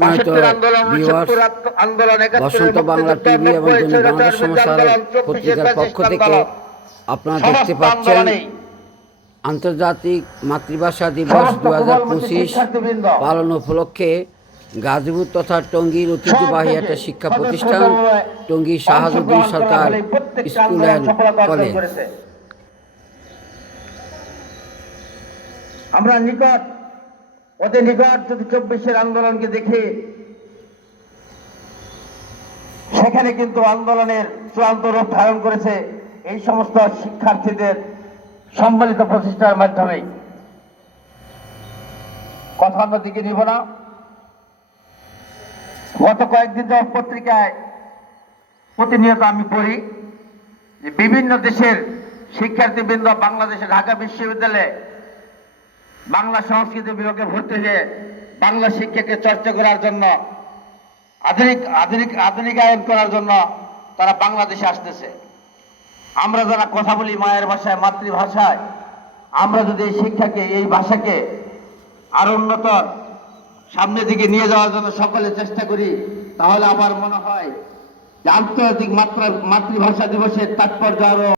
সম্মানিত ভিউয়ার্স, বসন্ত বাংলা টিভি এবং দৈনিক বাংলাদেশ সমাচার পত্রিকার পক্ষ থেকে আপনারা দেখতে পাচ্ছেন আন্তর্জাতিক মাতৃভাষা দিবস 2025 পালন উপলক্ষে গাজীপুর তথা টঙ্গীর ঐতিহ্যবাহী একটা শিক্ষা প্রতিষ্ঠান টঙ্গী শাহাবুদ্দিন সরকার স্কুল অ্যান্ড কলেজ। আমরা অতি নিকট যদি 24-এর আন্দোলনকে দেখি, সেখানে কিন্তু আন্দোলনের চূড়ান্ত রূপ ধারণ করেছে এই সমস্ত শিক্ষার্থীদের সম্মিলিত প্রচেষ্টার মাধ্যমে। কথা অন্যদিকে নিব না। গত কয়েকদিন ধরে পত্রিকায় প্রতিনিয়ত আমি পড়ি যে বিভিন্ন দেশের শিক্ষার্থীবৃন্দ বাংলাদেশের ঢাকা বিশ্ববিদ্যালয়ে বাংলা সংস্কৃতি বিভাগে ভর্তি হয়ে বাংলা শিক্ষাকে চর্চা করার জন্য, আধুনিকায়ন করার জন্য তারা বাংলাদেশে আসতেছে। আমরা যারা কথা বলি মায়ের ভাষায়, মাতৃভাষায়, আমরা যদি এই শিক্ষাকে, এই ভাষাকে আরো উন্নত সামনের দিকে নিয়ে যাওয়ার জন্য সকলে চেষ্টা করি, তাহলে আমার মনে হয় যে আন্তর্জাতিক মাতৃভাষা দিবসের তাৎপর্য আরো